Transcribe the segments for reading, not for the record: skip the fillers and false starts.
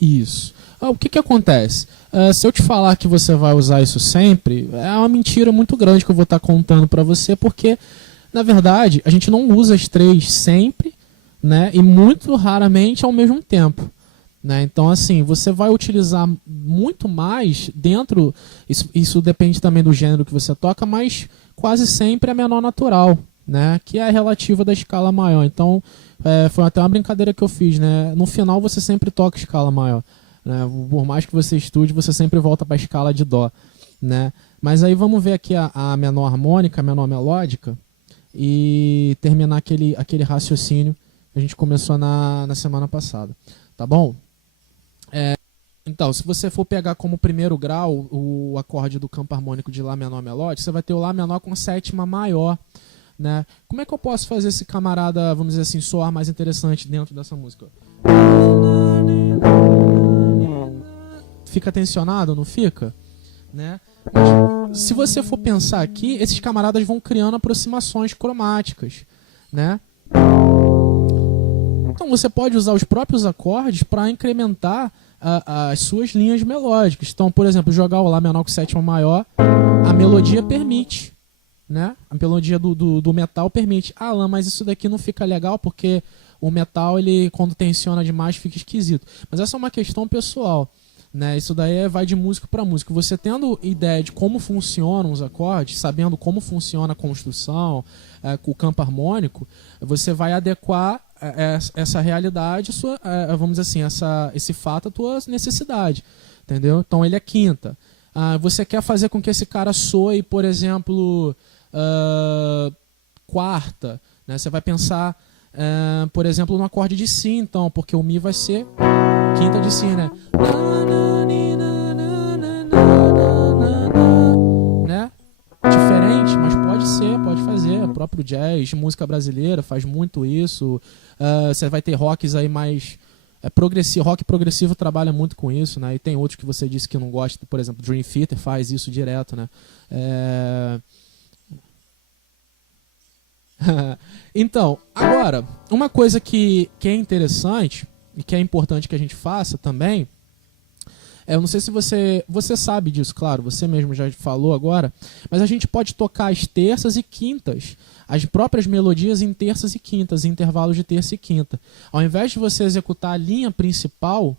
Isso. O que acontece? Se eu te falar que você vai usar isso sempre, é uma mentira muito grande que eu vou estar contando para você, porque, na verdade, a gente não usa as três sempre, né? E muito raramente ao mesmo tempo. Né? Então, assim, você vai utilizar muito mais dentro. Isso depende também do gênero que você toca, mas quase sempre é menor natural, né? Que é a relativa da escala maior. Então, foi até uma brincadeira que eu fiz, né? No final, você sempre toca escala maior. Né? Por mais que você estude, você sempre volta para a escala de Dó. Né? Mas aí vamos ver aqui a menor harmônica, a menor melódica, e terminar aquele raciocínio que a gente começou na semana passada. Tá bom? Então, se você for pegar como primeiro grau o acorde do campo harmônico de Lá menor melódico, você vai ter o Lá menor com sétima maior. Né? Como é que eu posso fazer esse camarada, vamos dizer assim, soar mais interessante dentro dessa música? Fica tensionado, não fica? Né? Mas, se você for pensar aqui, esses camaradas vão criando aproximações cromáticas. Né? Então você pode usar os próprios acordes para incrementar as suas linhas melódicas. Então, por exemplo, jogar o Lá menor com sétima maior, a melodia permite. Né? A melodia do metal permite. Ah, Alan, mas isso daqui não fica legal porque o metal, ele, quando tensiona demais, fica esquisito. Mas essa é uma questão pessoal. Né? Isso daí vai de músico para músico. Você tendo ideia de como funcionam os acordes, sabendo como funciona a construção, com o campo harmônico, você vai adequar essa realidade, vamos dizer assim, esse fato à tua necessidade. Entendeu? Então ele é quinta. Você quer fazer com que esse cara soe, por exemplo, quarta. Né? Você vai pensar, por exemplo, no acorde de Si, então, porque o Mi vai ser quinta de Si, né? Né? Diferente, mas pode fazer. O próprio jazz, música brasileira faz muito isso. Você vai ter rocks aí mais progressivo, rock progressivo trabalha muito com isso, né? E tem outros que você disse que não gosta, por exemplo, Dream Theater faz isso direto, né? Então, agora, uma coisa que é interessante e que é importante que a gente faça também, eu não sei se você sabe disso, claro, você mesmo já falou agora, mas a gente pode tocar as terças e quintas, as próprias melodias em terças e quintas, em intervalos de terça e quinta. Ao invés de você executar a linha principal,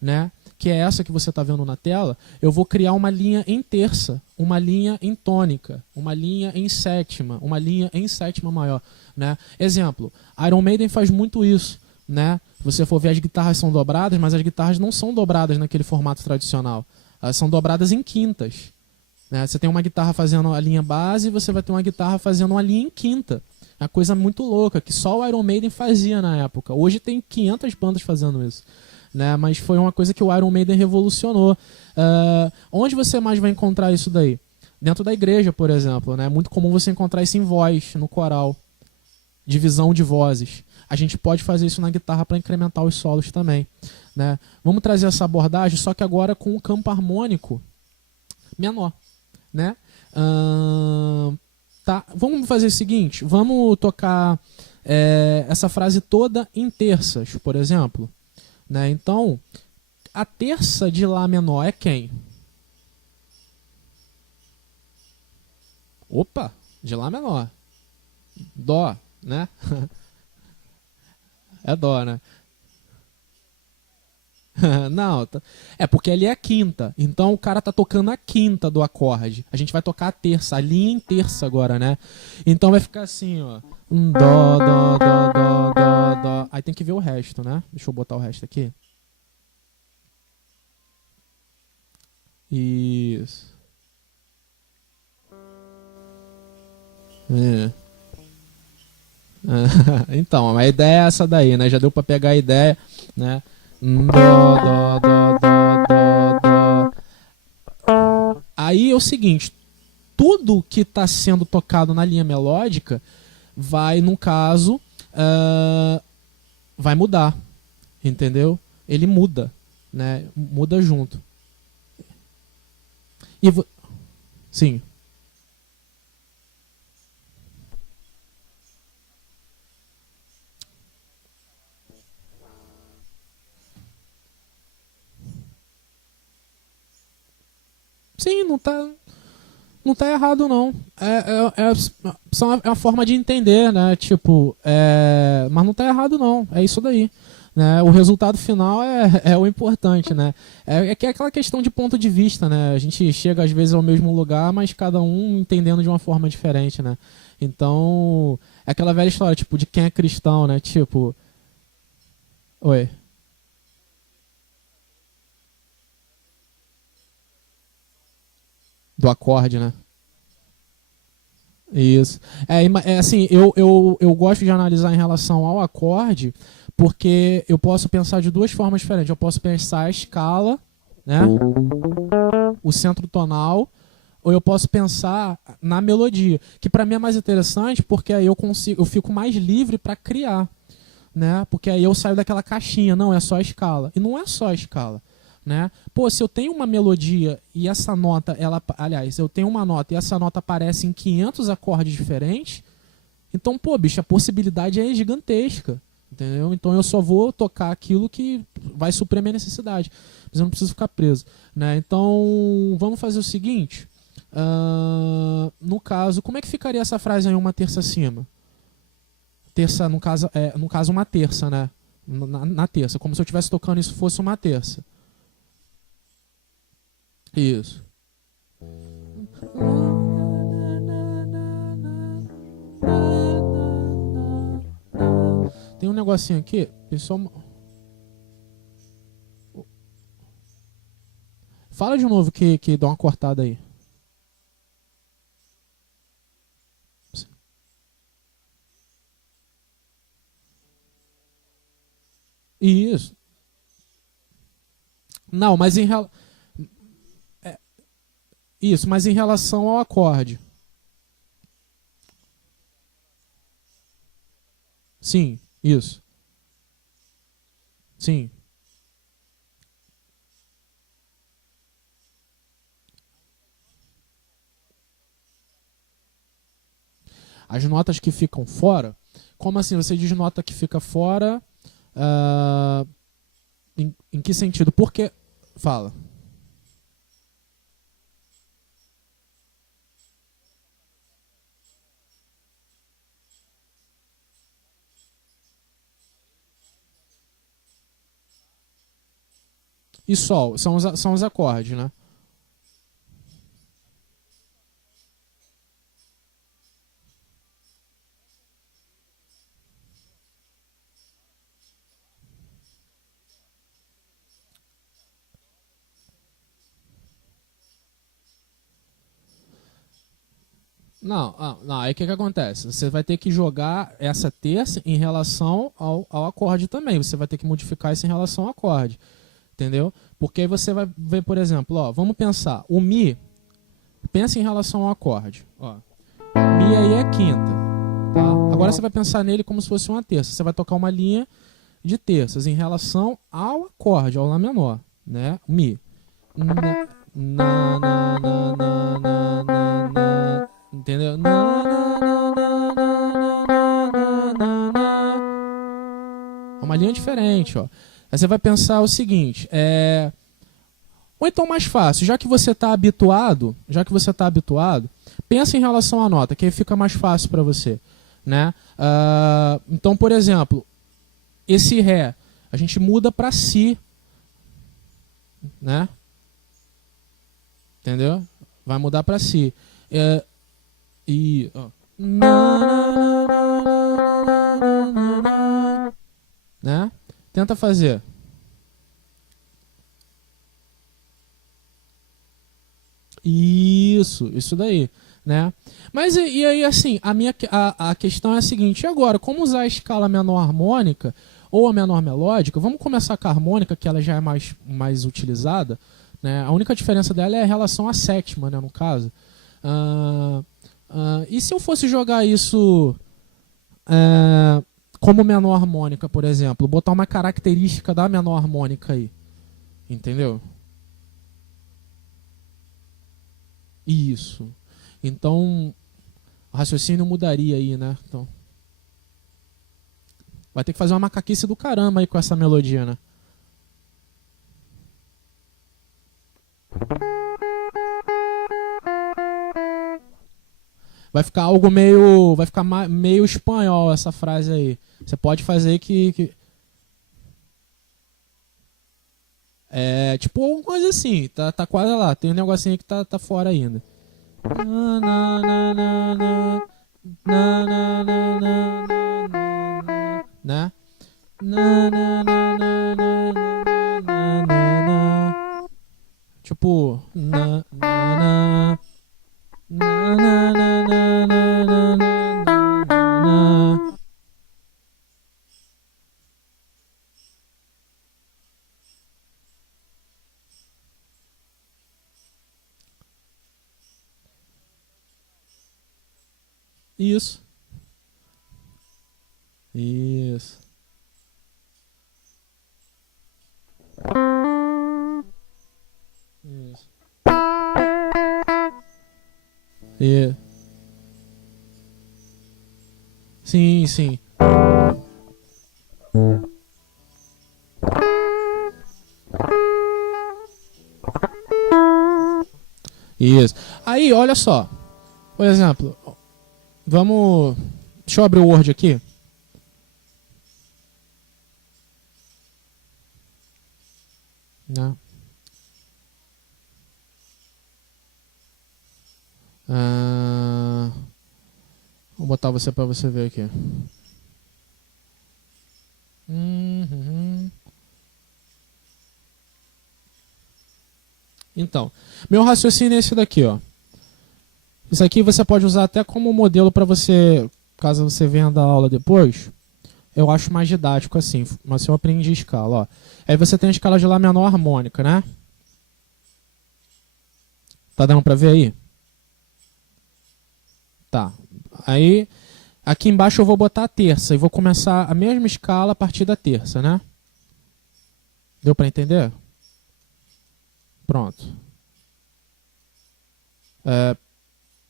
né, que é essa que você está vendo na tela, eu vou criar uma linha em terça, uma linha em tônica, uma linha em sétima, uma linha em sétima maior. Né? Exemplo, Iron Maiden faz muito isso. Né? Se você for ver, as guitarras são dobradas, mas as guitarras não são dobradas naquele formato tradicional. Elas são dobradas em quintas. Né? Você tem uma guitarra fazendo a linha base e você vai ter uma guitarra fazendo uma linha em quinta. É uma coisa muito louca, que só o Iron Maiden fazia na época. Hoje tem 500 bandas fazendo isso. Né? Mas foi uma coisa que o Iron Maiden revolucionou. Onde você mais vai encontrar isso daí? Dentro da igreja, por exemplo. Né? É muito comum você encontrar isso em voz, no coral. Divisão de vozes. A gente pode fazer isso na guitarra para incrementar os solos também. Né? Vamos trazer essa abordagem, só que agora com um campo harmônico menor. Né? Tá. Vamos fazer o seguinte, vamos tocar essa frase toda em terças, por exemplo. Né? Então, a terça de Lá menor é quem? Opa, de Lá menor. Dó, né? É Dó, né? Não, é porque ali é a quinta. Então o cara tá tocando a quinta do acorde. A gente vai tocar a terça, a linha em terça agora, né? Então vai ficar assim, ó. Dó, dó, dó, dó, dó, dó. Aí tem que ver o resto, né? Deixa eu botar o resto aqui. Isso. É. Então, a ideia é essa daí, né? Já deu pra pegar a ideia, né? Dó, dó, dó, dó, dó, dó. Aí é o seguinte, tudo que está sendo tocado na linha melódica vai, no caso, vai mudar, entendeu? Ele muda, né? Muda junto. E sim. Sim, não tá errado, não. É uma forma de entender, né? Tipo, mas não tá errado, não. É isso daí. Né? O resultado final é o importante, né? É que é aquela questão de ponto de vista, né? A gente chega às vezes ao mesmo lugar, mas cada um entendendo de uma forma diferente, né? Então, é aquela velha história, tipo, de quem é cristão, né? Tipo, oi. Do acorde, né? Isso. Assim, eu gosto de analisar em relação ao acorde, porque eu posso pensar de duas formas diferentes. Eu posso pensar a escala, né? O centro tonal, ou eu posso pensar na melodia, que para mim é mais interessante, porque aí eu fico mais livre para criar, né? Porque aí eu saio daquela caixinha, não é só a escala. E não é só a escala, né? Pô, se eu tenho uma melodia e essa nota, aliás, eu tenho uma nota e essa nota aparece em 500 acordes diferentes, então, pô, bicho, a possibilidade é gigantesca, entendeu? Então eu só vou tocar aquilo que vai suprir a minha necessidade, mas eu não preciso ficar preso, né? Então, vamos fazer o seguinte, no caso, como é que ficaria essa frase aí, uma terça acima? Terça, no caso uma terça, né? Na terça, como se eu estivesse tocando isso fosse uma terça. Isso. Tem um negocinho aqui, pessoal. Fala de novo que dá uma cortada aí. Isso. Não, mas isso, mas em relação ao acorde. Sim, isso. Sim. As notas que ficam fora. Como assim? Você diz nota que fica fora? ah, em que sentido? Porque. Fala. E sol, são os acordes, né? Não, não, aí o que acontece? Você vai ter que jogar essa terça em relação ao acorde também. Você vai ter que modificar isso em relação ao acorde. Entendeu? Porque aí você vai ver, por exemplo, ó, vamos pensar, o Mi, pensa em relação ao acorde. Ó, Mi aí é quinta. Tá? Agora você vai pensar nele como se fosse uma terça. Você vai tocar uma linha de terças em relação ao acorde, ao Lá menor. Né? Mi. Na, na, na, na, na, na, na, entendeu? É uma linha diferente, ó. Aí você vai pensar o seguinte, ou então mais fácil, já que você está habituado, pensa em relação à nota, que aí fica mais fácil para você, né? Então, por exemplo, esse ré, a gente muda para si, né? Entendeu? Vai mudar para si. Ó. Né? Tenta fazer. Isso daí, né? Mas e aí, assim, a questão é a seguinte, e agora, como usar a escala menor harmônica ou a menor melódica? Vamos começar com a harmônica, que ela já é mais utilizada, né? A única diferença dela é a relação à sétima, né, no caso. E se eu fosse jogar isso como menor harmônica, por exemplo, botar uma característica da menor harmônica aí, entendeu? Isso. Então, o raciocínio mudaria aí, né? Então, vai ter que fazer uma macaquice do caramba aí com essa melodia, né? Vai ficar algo meio. Vai ficar meio espanhol essa frase aí. Você pode fazer que. É tipo alguma coisa assim, tá quase lá. Tem um negocinho aí que tá fora ainda. Na, na, na, na, na, na, na, na, na, né? Na, na, na, na, na, na, na, na. Tipo. Na, na, na, na, na, na, na, na, na, na. Isso. Isso. Isso. E... Sim, sim. Isso. Aí, olha só. Por exemplo, vamos. Deixa eu abrir o Word aqui. Né? Vou botar você para você ver aqui. Então, meu raciocínio é esse daqui, ó. Isso aqui você pode usar até como modelo para você, caso você venha dar aula depois. Eu acho mais didático assim, mas eu aprendi escala, ó. Aí você tem a escala de Lá menor harmônica, né? Tá dando para ver aí? Tá. Aí, aqui embaixo eu vou botar a terça e vou começar a mesma escala a partir da terça, né? Deu para entender? Pronto.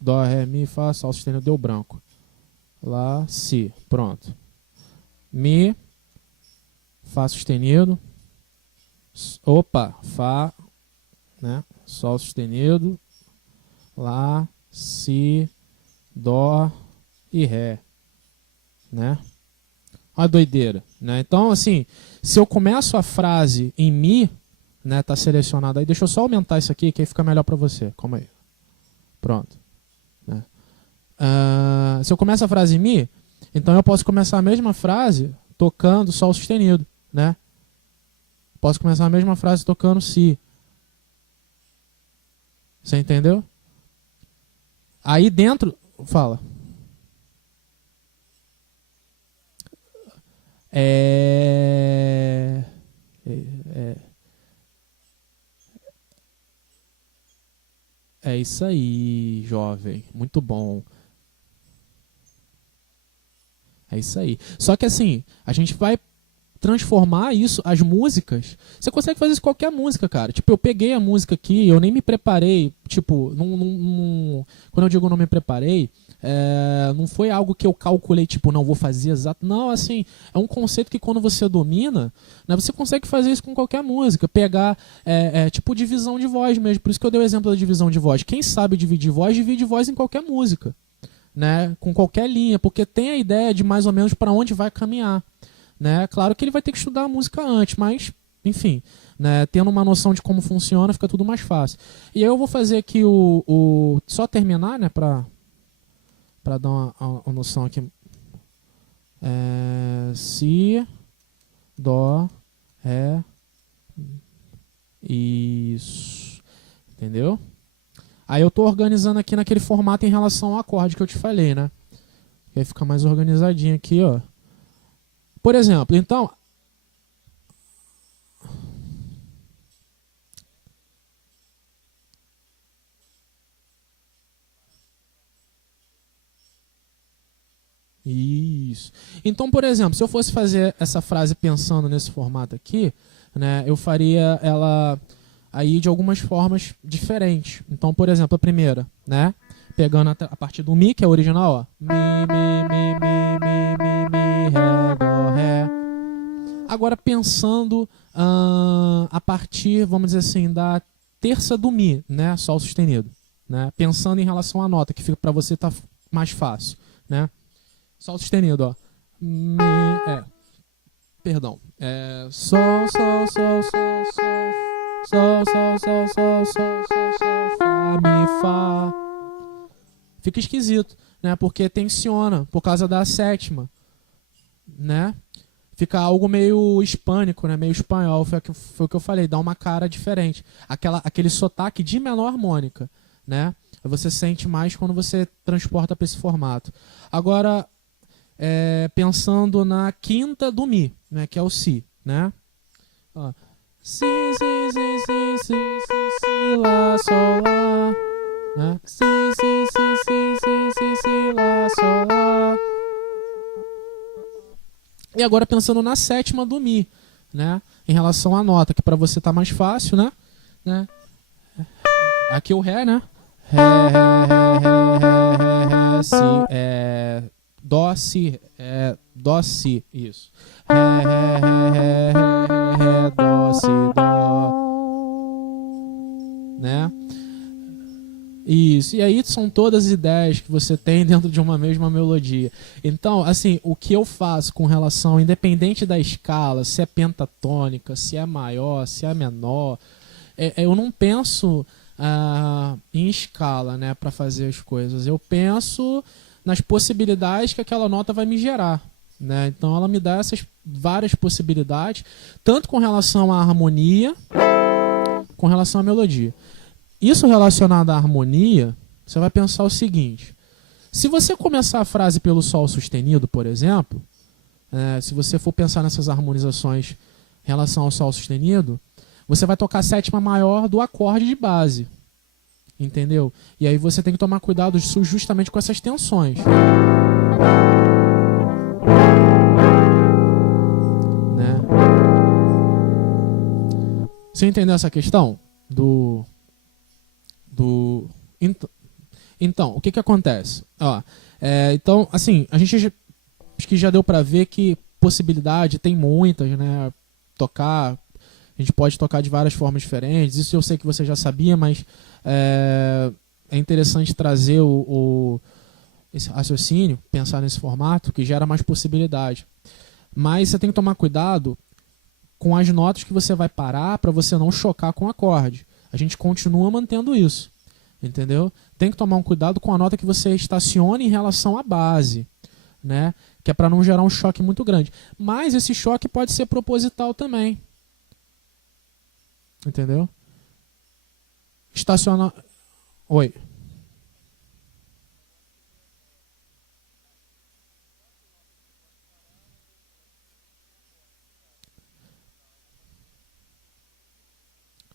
Dó, ré, mi, fá, sol sustenido, deu branco. Lá, si. Pronto. Mi, fá sustenido. Opa, fá, né? Sol sustenido. Lá, si, dó e ré, né? Olha a doideira, né? Então, assim, se eu começo a frase em mi, né, tá selecionado aí. Deixa eu só aumentar isso aqui, que aí fica melhor para você. Calma aí. Pronto. Né? Se eu começo a frase em mi, então eu posso começar a mesma frase tocando sol sustenido, né? Posso começar a mesma frase tocando si. Você entendeu? Aí dentro... Fala. É isso aí, jovem. Muito bom. É isso aí. Só que assim, a gente vai transformar isso, as músicas. Você consegue fazer isso com qualquer música, cara. Tipo, eu peguei a música aqui, eu nem me preparei. Tipo, quando eu digo não me preparei, não foi algo que eu calculei, tipo, não vou fazer exato. Não, assim, é um conceito que quando você domina, né, você consegue fazer isso com qualquer música. Pegar, tipo, divisão de voz mesmo. Por isso que eu dei o exemplo da divisão de voz. Quem sabe dividir voz, divide voz em qualquer música, né, com qualquer linha, porque tem a ideia de mais ou menos para onde vai caminhar. Né? Claro que ele vai ter que estudar a música antes, mas, enfim, né? Tendo uma noção de como funciona, fica tudo mais fácil. E aí eu vou fazer aqui só terminar, né? Pra dar uma noção aqui. Si, dó, ré. Isso. Entendeu? Aí eu tô organizando aqui naquele formato em relação ao acorde que eu te falei, né? Aí fica mais organizadinho aqui, ó. Por exemplo, então... Isso. Então, por exemplo, se eu fosse fazer essa frase pensando nesse formato aqui, né, eu faria ela aí de algumas formas diferentes. Então, por exemplo, a primeira, né, pegando a partir do mi, que é o original, ó. Mi, ré, dó, ré. Agora pensando a partir, vamos dizer assim, da terça do mi, né, sol sustenido, né, pensando em relação à nota que fica para você tá mais fácil, né? Sol sustenido, ó. Mi, perdão. Sol, sol, sol, sol, sol. Sol, sol, sol, sol, sol, sol, sol, Fá, Mi, Fá. Fica esquisito, né? Porque tensiona por causa da sétima, né? Fica algo meio hispânico, né? Meio espanhol, foi o que eu falei, dá uma cara diferente. Aquele sotaque de menor harmônica, né? Você sente mais quando você transporta para esse formato. Agora, pensando na quinta do Mi, né? Que é o Si, né? Ó. Si, si, si, si, si, si, si, lá, sol, lá. Né? Si, si, si, si, si, si, si, lá, sol, lá. E agora pensando na sétima do Mi, né? Em relação à nota, que para você tá mais fácil, né? Aqui o Ré, né? Ré, ré, ré, ré, ré, ré, si, dó, si, dó, si, isso. Ré, ré, ré, ré, ré, ré, dó, si, dó, né? Isso, e aí são todas as ideias que você tem dentro de uma mesma melodia. Então, assim, o que eu faço com relação, independente da escala, se é pentatônica, se é maior, se é menor, eu não penso em escala, né, para fazer as coisas. Eu penso nas possibilidades que aquela nota vai me gerar, né? Então ela me dá essas várias possibilidades, tanto com relação à harmonia, com relação à melodia. Isso relacionado à harmonia, você vai pensar o seguinte: se você começar a frase pelo Sol sustenido, por exemplo, se você for pensar nessas harmonizações em relação ao Sol sustenido, você vai tocar a sétima maior do acorde de base, entendeu? E aí você tem que tomar cuidado justamente com essas tensões, né? Você entendeu essa questão Então, o que acontece? Então, assim, a gente acho que já deu para ver que possibilidade tem muitas, né? A gente pode tocar de várias formas diferentes. Isso eu sei que você já sabia, mas é interessante trazer esse raciocínio, pensar nesse formato que gera mais possibilidade. Mas você tem que tomar cuidado com as notas que você vai parar para você não chocar com o acorde. A gente continua mantendo isso, entendeu? Tem que tomar um cuidado com a nota que você estaciona em relação à base, né? Que é para não gerar um choque muito grande. Mas esse choque pode ser proposital também, entendeu? Estaciona... Oi.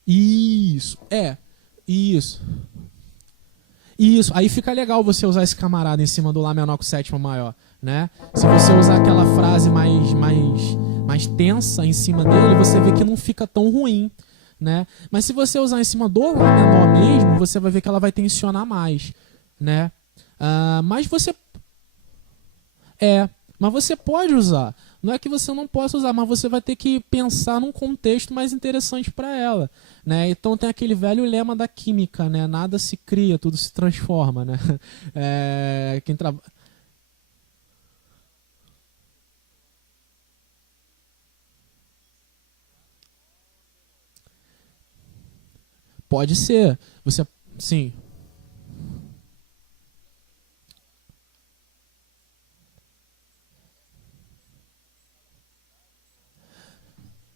Isso, isso. Isso, aí fica legal você usar esse camarada em cima do Lá menor com sétima maior, né? Se você usar aquela frase mais tensa em cima dele, você vê que não fica tão ruim, né? Mas se você usar em cima do Lá menor mesmo, você vai ver que ela vai tensionar mais, né? Mas você mas você pode usar. Não é que você não possa usar, mas você vai ter que pensar num contexto mais interessante para ela, né? Então tem aquele velho lema da química, né? Nada se cria, tudo se transforma, né? Quem Pode ser. Você, sim.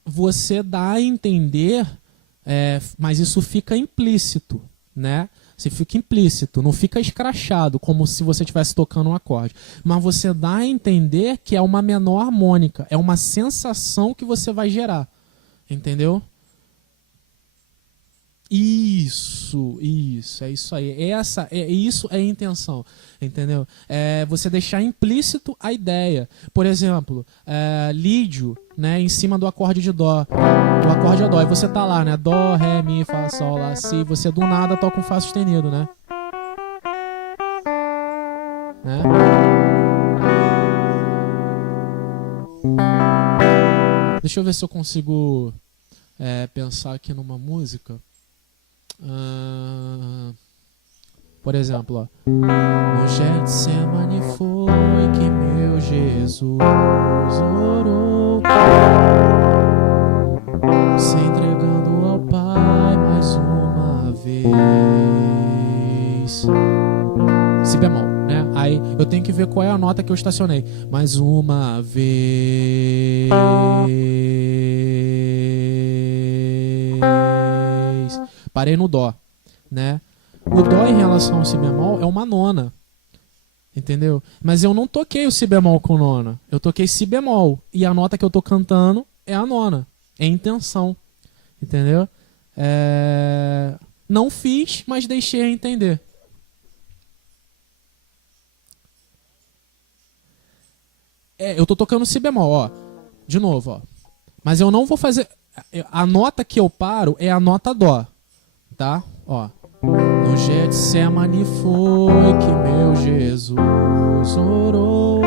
Você dá a entender, mas isso fica implícito, né? Você fica implícito, não fica escrachado, como se você estivesse tocando um acorde. Mas você dá a entender que é uma menor harmônica, é uma sensação que você vai gerar, entendeu? É isso aí. Isso é a intenção, entendeu? Você deixar implícito a ideia. Por exemplo, lídio, né, em cima do acorde de dó. O acorde é dó. E você tá lá, né? Dó, ré, mi, fá, sol, lá, si. Você do nada toca um fá sustenido, né? Deixa eu ver se eu consigo pensar aqui numa música. Por exemplo, ó. No Getsemane foi que meu Jesus orou, se entregando ao Pai mais uma vez. Si bemol, né? Aí eu tenho que ver qual é a nota que eu estacionei. Mais uma vez. Parei no Dó, né? O Dó em relação ao Si bemol é uma nona, entendeu? Mas eu não toquei o Si bemol com nona, eu toquei Si bemol, e a nota que eu tô cantando é a nona, é intenção, entendeu? Não fiz, mas deixei a entender. Eu tô tocando Si bemol, ó, de novo, ó. Mas eu não vou fazer... A nota que eu paro é a nota Dó, tá? Ó. No Getsemane foi que meu Jesus orou,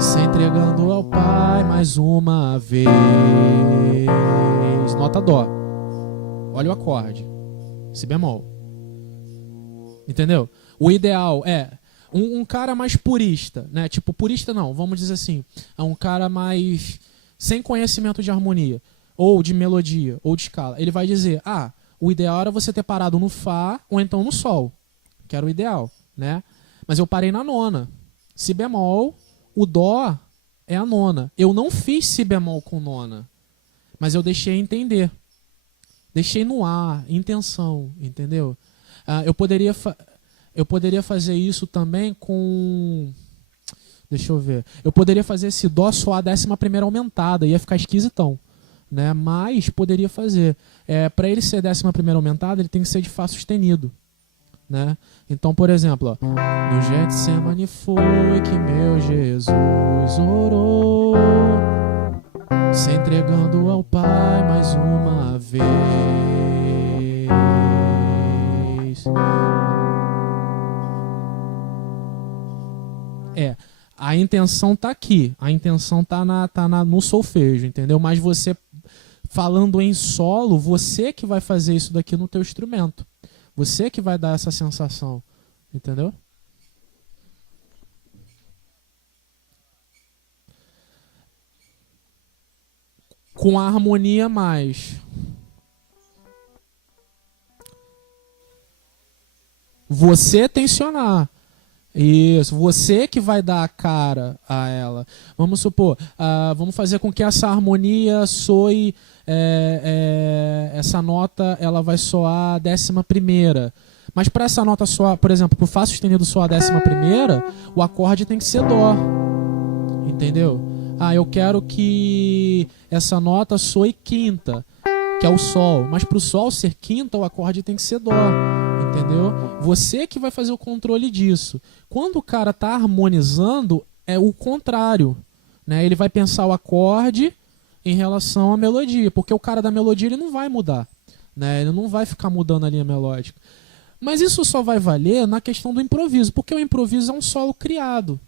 se entregando ao Pai mais uma vez. Nota Dó. Olha o acorde. Si bemol. Entendeu? O ideal é um cara mais purista, né? Tipo, purista não, vamos dizer assim. É um cara mais sem conhecimento de harmonia, ou de melodia, ou de escala. Ele vai dizer, o ideal era você ter parado no Fá ou então no Sol, que era o ideal, né? Mas eu parei na nona. Si bemol, o Dó é a nona. Eu não fiz Si bemol com nona, mas eu deixei entender. Deixei no ar, intenção, entendeu? Eu poderia fazer isso também com... Deixa eu ver. Eu poderia fazer esse Dó soar 11ª aumentada, ia ficar esquisitão, né? Mas poderia fazer. Para ele ser 11ª aumentada, ele tem que ser de Fá sustenido, né? Então, por exemplo, ó, no Getsemane foi que meu Jesus orou, se entregando ao Pai mais uma vez. A intenção tá aqui, a intenção tá no solfejo, entendeu? Mas você, falando em solo, você que vai fazer isso daqui no teu instrumento. Você que vai dar essa sensação, entendeu? Com a harmonia mais. Você tensionar. Isso, você que vai dar a cara a ela. Vamos supor, vamos fazer com que essa harmonia soe, essa nota ela vai soar 11ª. Mas para essa nota soar, por exemplo, para o Fá sustenido soar 11ª, o acorde tem que ser Dó. Entendeu? Eu quero que essa nota soe quinta, que é o Sol. Mas para o Sol ser quinta, o acorde tem que ser Dó. Entendeu? Você que vai fazer o controle disso. Quando o cara está harmonizando, é o contrário, né? Ele vai pensar o acorde em relação à melodia, porque o cara da melodia ele não vai mudar, né? Ele não vai ficar mudando a linha melódica. Mas isso só vai valer na questão do improviso, porque o improviso é um solo criado,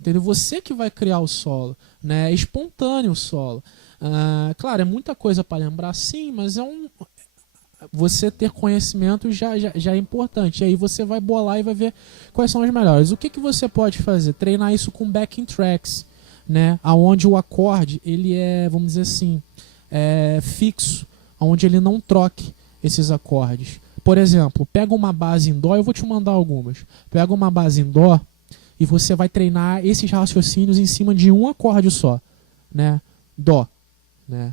entendeu? Você que vai criar o solo, né? É espontâneo o solo. Claro, é muita coisa para lembrar, sim, mas você ter conhecimento já é importante. E aí você vai bolar e vai ver quais são as melhores. O que você pode fazer? Treinar isso com backing tracks, né? Onde o acorde ele é, vamos dizer assim, fixo, onde ele não troque esses acordes. Por exemplo, pega uma base em Dó, eu vou te mandar algumas. Pega uma base em Dó e você vai treinar esses raciocínios em cima de um acorde só, né? Dó, né?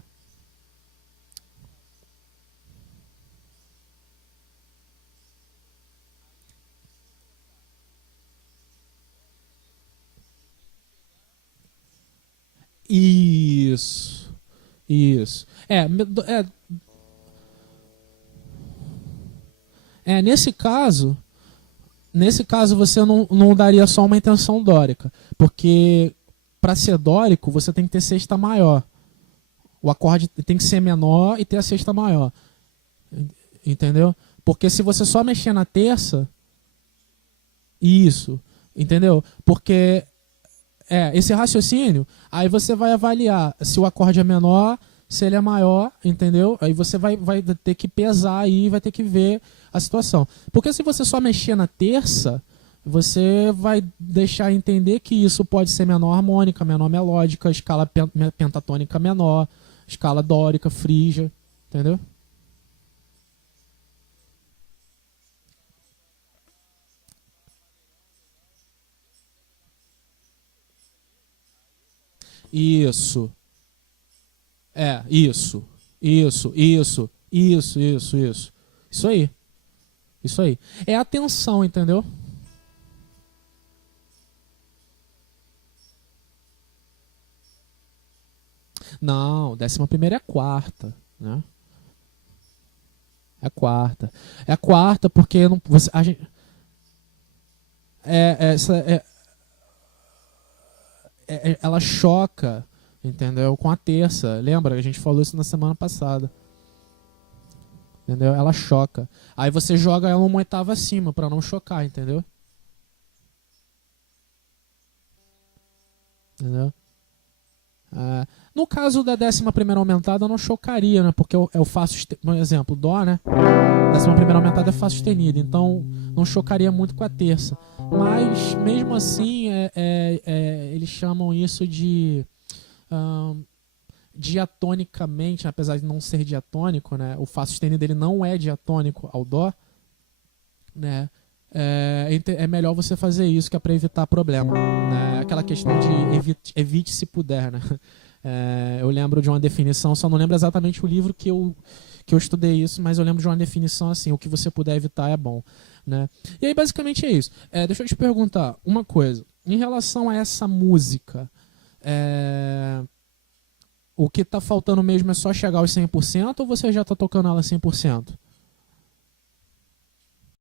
Isso. Isso. Nesse caso você não daria só uma intenção dórica, porque para ser dórico você tem que ter sexta maior. O acorde tem que ser menor e ter a sexta maior. Entendeu? Porque se você só mexer na terça, isso, entendeu? Porque esse raciocínio, aí você vai avaliar se o acorde é menor, se ele é maior, entendeu? Aí você vai ter que pesar aí, vai ter que ver a situação. Porque se você só mexer na terça, você vai deixar entender que isso pode ser menor harmônica, menor melódica, escala pentatônica menor, escala dórica, frígia, entendeu? Isso. Isso. Isso. Isso aí. Isso aí. É a tensão, entendeu? Não, 11ª é a quarta, né? É a quarta. É a quarta porque não, você, a gente, essa, ela choca, entendeu? Com a terça. Lembra? A gente falou isso na semana passada. Entendeu? Ela choca. Aí você joga ela uma oitava acima pra não chocar, entendeu? Entendeu? Ah, no caso da 11ª aumentada, não chocaria, né? Porque é o Fá sustenido, por exemplo, Dó, né? 11ª aumentada é Fá sustenido, então não chocaria muito com a terça. Mas mesmo assim, eles chamam isso de diatonicamente, apesar de não ser diatônico, né? O Fá sustenido ele não é diatônico ao Dó, né? É melhor você fazer isso que é para evitar problema, né? Aquela questão de evite se puder, né? Eu lembro de uma definição, só não lembro exatamente o livro que eu estudei isso, mas eu lembro de uma definição assim: o que você puder evitar é bom, né? E aí basicamente é isso. Deixa eu te perguntar uma coisa em relação a essa música. O que tá faltando mesmo é só chegar aos 100% ou você já tá tocando ela 100%?